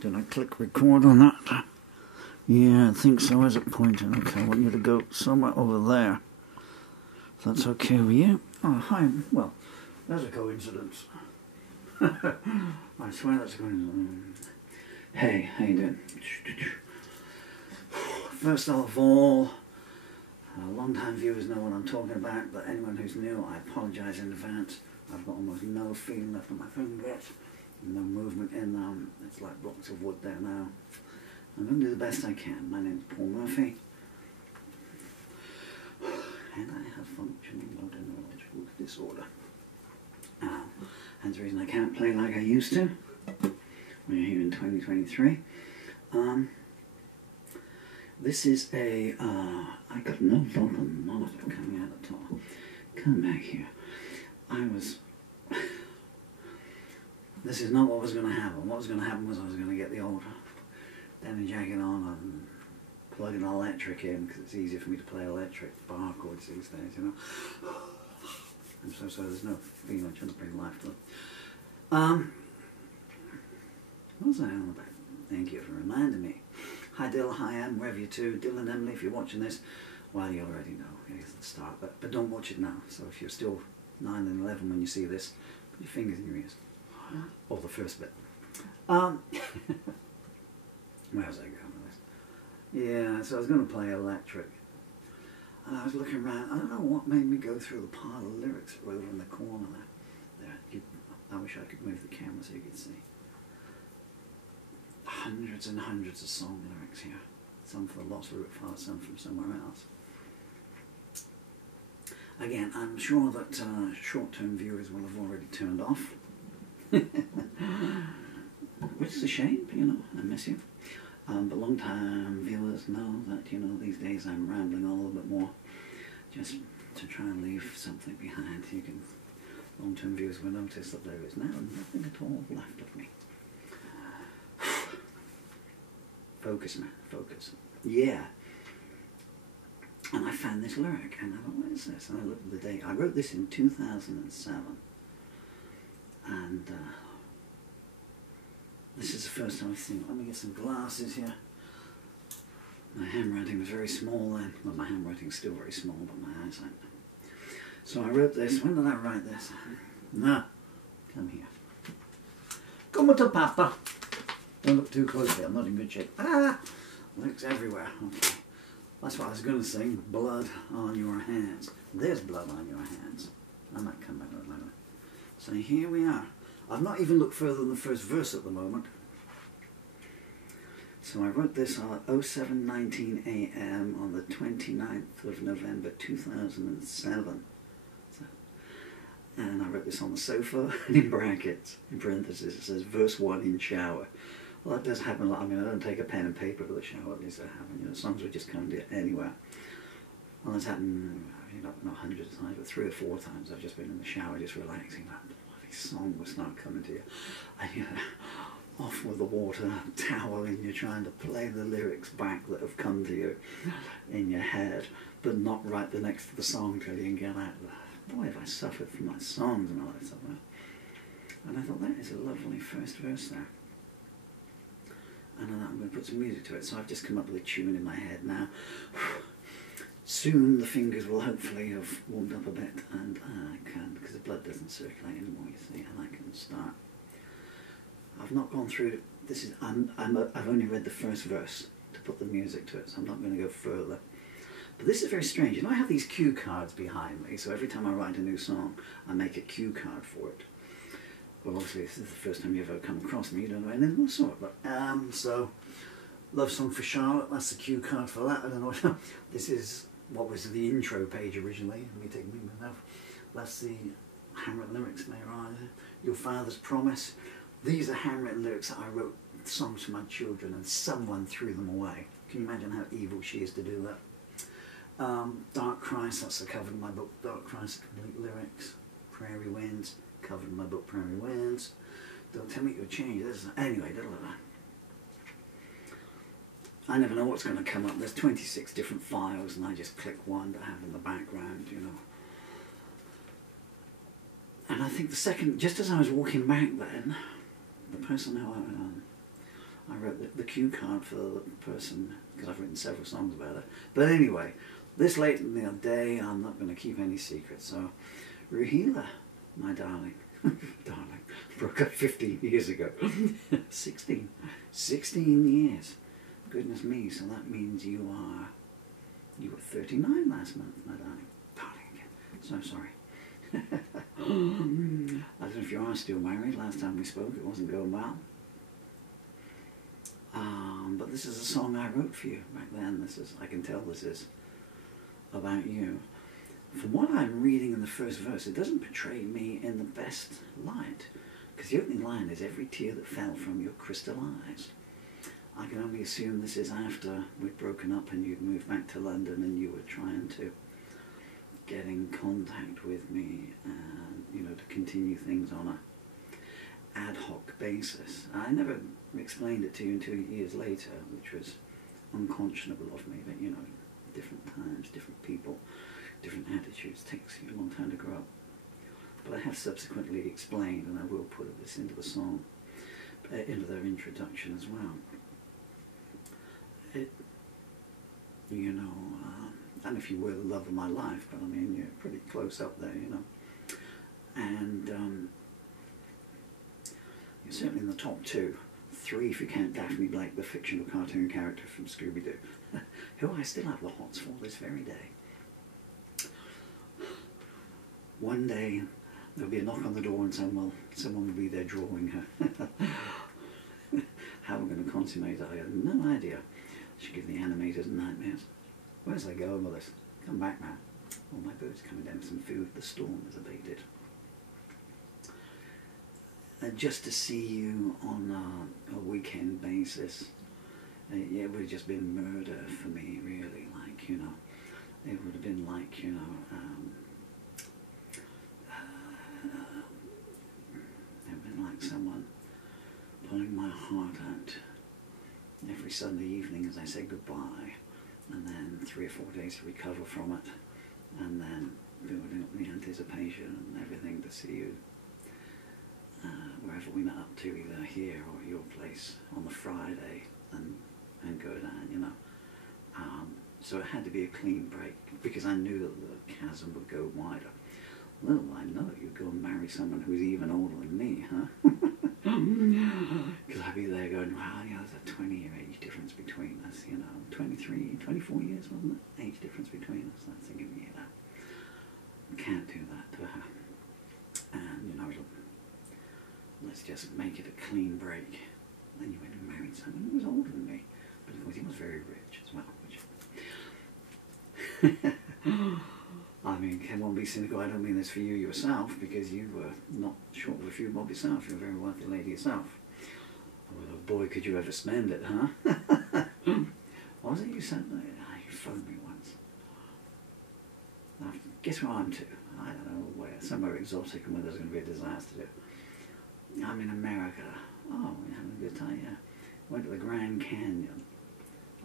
Did I click record on that? Yeah, I think so. Where's it pointing? Okay, I want you to go somewhere over there. If that's okay with you. Oh, hi. Well, there's a coincidence. I swear that's a coincidence. Hey, how you doing? First of all, long-time viewers know what I'm talking about, but anyone who's new, I apologise in advance. I've got almost no feeling left on my fingers, no movement in them. It's like blocks of wood there now. I'm going to do the best I can. My name's Paul Murphy, and I have functional motor neurological disorder. Hence the reason I can't play like I used to. We're here in 2023. This is a, I got no vocal monitor coming out at all. Come back here. This is not what was going to happen. What was going to happen was I was going to get the old denim jacket on and plug an electric in, because it's easier for me to play electric bar chords these days, you know. I'm so sorry, there's no feeling trying to bring life to it. What was I on about? Thank you for reminding me. Hi Dill, hi Em, wherever you two. Dill and Emily, if you're watching this, well, you already know, it's the start, but don't watch it now. So if you're still 9 and 11 when you see this, put your fingers in your ears. Or the first bit. Where was I going with this? Yeah, so I was going to play electric. And I was looking around, I don't know what made me go through the pile of lyrics that were over in the corner there. I wish I could move the camera so you could see. Hundreds and hundreds of song lyrics here. Some for the Lost Root File, some from somewhere else. Again, I'm sure that short-term viewers will have already turned off. Which is a shame, you know, I miss you. But long-time viewers know that, you know, these days I'm rambling a little bit more, just to try and leave something behind. Long-term viewers will notice that there is now nothing at all left of me. Focus, man, focus. Yeah. And I found this lyric, and I thought, what is this? And I looked at the date. I wrote this in 2007. And this is the first time I've seen it. Let me get some glasses here. My handwriting was very small then. Well, my handwriting's still very small, but my eyesight. So I wrote this. When did I write this? No. Come here. Come to Papa. Don't look too closely. I'm not in good shape. Ah! Looks everywhere. Okay. That's what I was going to sing. Blood on your hands. There's blood on your hands. I might come back to that later. So here we are. I've not even looked further than the first verse at the moment. So I wrote this at 07:19 AM on the 29th of November 2007. And I wrote this on the sofa, and in brackets, in parentheses, it says verse 1 in shower. Well, that does happen a lot. I mean, I don't take a pen and paper to the shower, at least that happen. You know, songs would just come to anywhere. Well, that's happened, you know, not hundreds of times, but 3 or 4 times. I've just been in the shower, just relaxing. That bloody song will start coming to you. And you're off with the water towel, and you're trying to play the lyrics back that have come to you in your head, but not right the next to the song till you can get out. Boy, have I suffered from my songs and all that stuff. And I thought, that is a lovely first verse there. And then I'm going to put some music to it. So I've just come up with a tune in my head now. Soon the fingers will hopefully have warmed up a bit, and I can, because the blood doesn't circulate anymore, you see, and I can start. I've not gone through, this is, I've only read the first verse to put the music to it, so I'm not going to go further. But this is very strange. You know, I have these cue cards behind me, so every time I write a new song, I make a cue card for it. Well, obviously, this is the first time you've ever come across me. You don't know anything of the sort. But, so, Love Song for Charlotte, that's the cue card for that. I don't know. This is what was the intro page originally. Let me take me myself. That's the handwritten lyrics, May Rise. Your Father's Promise. These are handwritten lyrics that I wrote songs for my children, and someone threw them away. Can you imagine how evil she is to do that? Dark Christ, that's the cover of my book, Dark Christ, complete lyrics. Prairie Winds, covered in my book, Prairie Winds. Don't tell me you'll change this. Anyway, I never know what's going to come up. There's 26 different files, and I just click one to have in the background, you know. And I think the second, just as I was walking back then, the person who I wrote the cue card for the person, because I've written several songs about it. But anyway, this late in the day, I'm not going to keep any secrets. So, Ruhila, my darling, darling, broke up 15 years ago. 16 years. Goodness me, so that means you were 39 last month, my darling. Darling again. So sorry. I don't know if you are still married. Last time we spoke, it wasn't going well. But this is a song I wrote for you back then. I can tell this is about you. From what I'm reading in the first verse, it doesn't portray me in the best light. Because the opening line is, every tear that fell from your crystal eyes. I can only assume this is after we'd broken up and you'd moved back to London and you were trying to get in contact with me and, you know, to continue things on a ad hoc basis. I never explained it to you until years later, which was unconscionable of me, but, you know, different times, different people, different attitudes. It takes you a long time to grow up. But I have subsequently explained, and I will put this into the song, into their introduction as well. You know, I don't know if you were the love of my life, but I mean, you're pretty close up there, you know. And you're certainly in the top 2. 3 if you count Daphne Blake, the fictional cartoon character from Scooby-Doo, who I still have the hots for this very day. One day there'll be a knock on the door and someone will be there drawing her. How we're going to consummate it, I have no idea. Should give the animators nightmares. Where's they going with this? Come back now. Oh, my bird's coming down with some food. The storm has abated. Just to see you on a weekend basis, it would have just been murder for me, really. Like, you know, it would have been like, you know, it would have been like someone pulling my heart out every Sunday evening as I say goodbye, and then 3 or 4 days to recover from it, and then building up the anticipation and everything to see you wherever we met up to, either here or at your place on the Friday, and go down, you know. So it had to be a clean break, because I knew that the chasm would go wider. Little I know you'd go and marry someone who's even older than me, huh? Because I'd be there going, wow, you know, there's a 20-year age difference between us, you know, 23, 24 years, wasn't it? Age difference between us. I'm thinking, you know, can't do that to her. And, you know, let's just make it a clean break. Then you went and married someone who was older than me. But of course he was very rich as well, which I mean, can one be cynical? I don't mean this for you yourself, because you were not short of a few bob yourself. You're a very wealthy lady yourself. Well, boy, could you ever spend it, huh? What was it you said? You phoned me once. Now, guess where I'm to? I don't know where. Somewhere exotic and where there's going to be a disaster to. I'm in America. Oh, we're having a good time, yeah. Went to the Grand Canyon.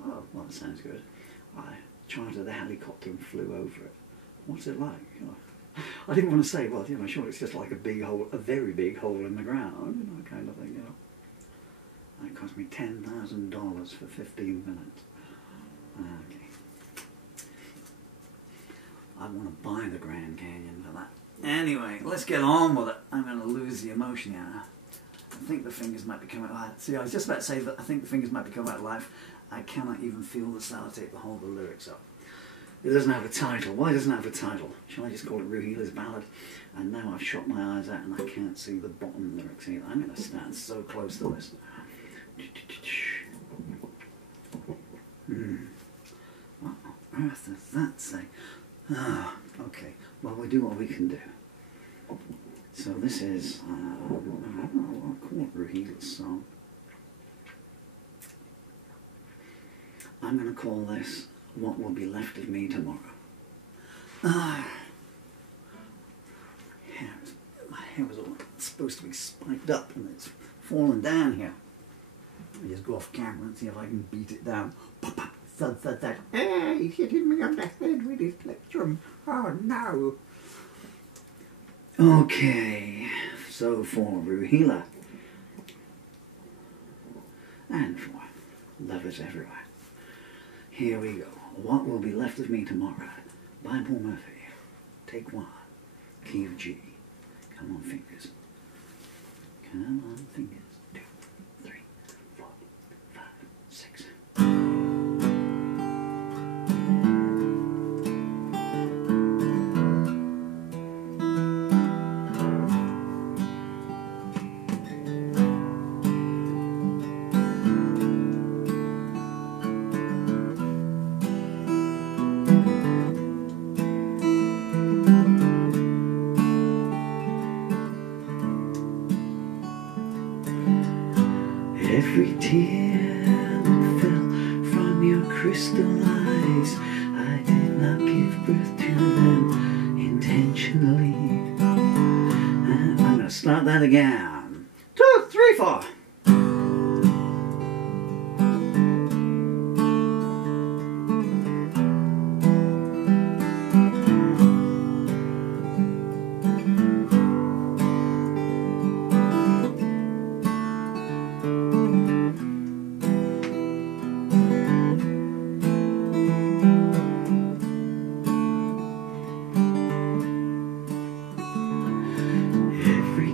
Oh, well, that sounds good. I chartered a helicopter and flew over it. What's it like? Oh, I didn't want to say, well, you know, sure, it's just like a big hole, a very big hole in the ground, you know, kind of thing, you know. And it cost me $10,000 for 15 minutes. Okay. I want to buy the Grand Canyon for that. Anyway, let's get on with it. I'm going to lose the emotion here. I think the fingers might be coming out. See, I was just about to say that I think the fingers might be coming out of life. I cannot even feel the sellotape to hold the lyrics up. It doesn't have a title. Why doesn't it have a title? Shall I just call it Ruhila's Ballad? And now I've shot my eyes out and I can't see the bottom lyrics either. I'm going to stand so close to this. What on earth does that say? Ah, okay. Well, we'll do what we can do. So this is, I don't know what I'll call it, Ruhila's song. I'm going to call this What Will Be Left of Me Tomorrow. My hair was all supposed to be spiked up and it's fallen down here. I'll just go off camera and see if I can beat it down. Pop, pop, thud, thud, thud. Ah, he's hitting me on the head with his plectrum. Oh no. Okay, so for Ruhila. and for lovers everywhere. Here we go. What Will Be Left of Me Tomorrow by Paul Murphy. Take 1. Key of G. Come on, fingers. Come on, fingers. 2, 3, 4, 5, 6. Every tear that fell from your crystal eyes, I did not give birth to them intentionally. And I'm going to start that again. 2, 3, 4.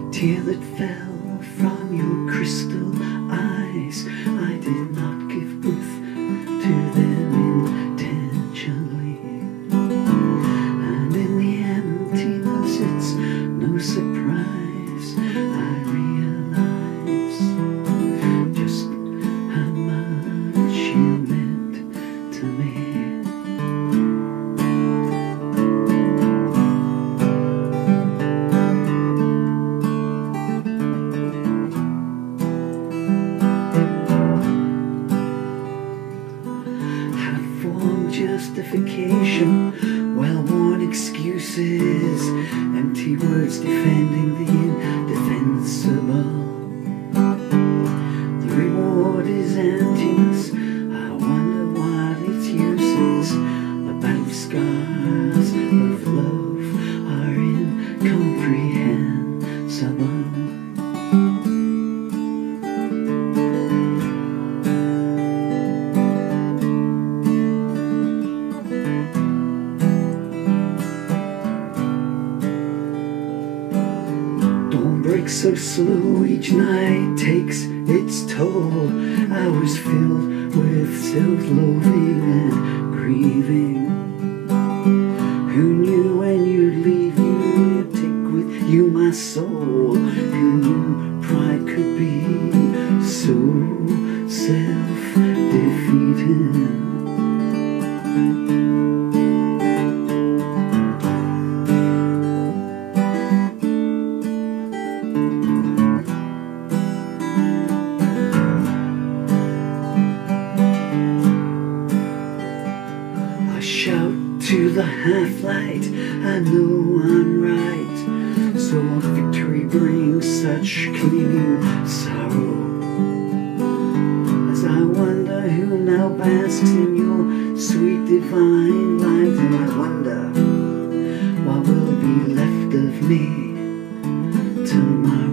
Tear that fell from your crystal eyes, I did not give birth to them intentionally. And in the emptiness it's no surprise I realize just how much you meant to me. Justification, well-worn excuses, empty words defending the indefensible. The reward is emptiness. I wonder what its use is. The battle scars of love are incomprehensible. Breaks so slow, each night takes its toll. I was filled with self-loathing and grieving. Who knew when you'd leave, you'd take with you my soul? Who knew pride could be so self-defeating? Shout to the half-light, I know I'm right. So victory brings such clinging sorrow. As I wonder who now basks in your sweet divine light, and I wonder what will be left of me tomorrow.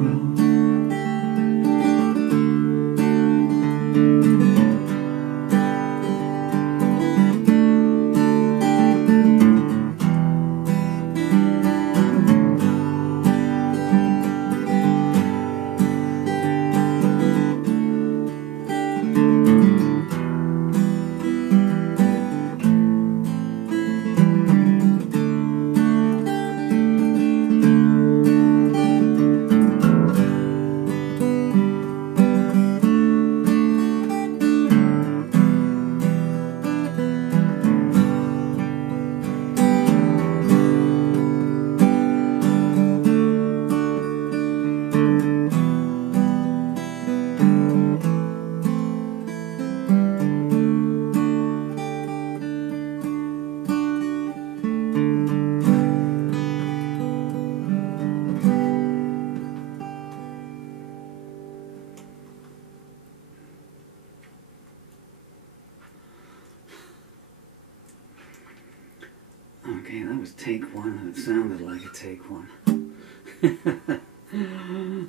Okay, that was take 1, and it sounded like a take 1.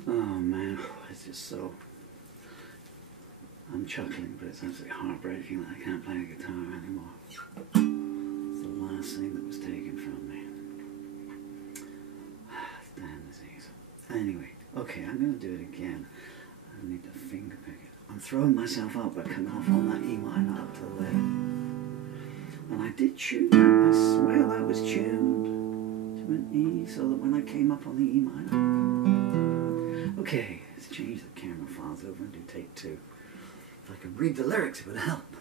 Oh man, it's just so... I'm I'm chuckling, but it's absolutely heartbreaking that I can't play a guitar anymore. It's the last thing that was taken from me. Damn disease. Anyway, okay, I'm going to do it again. I need to finger pick it. I'm throwing myself out by coming off on that E minor up to the left. And I did tune that. I swear that was tuned to an E, so that when I came up on the E minor. Okay, let's change the camera files over and do take 2. If I could read the lyrics, it would help.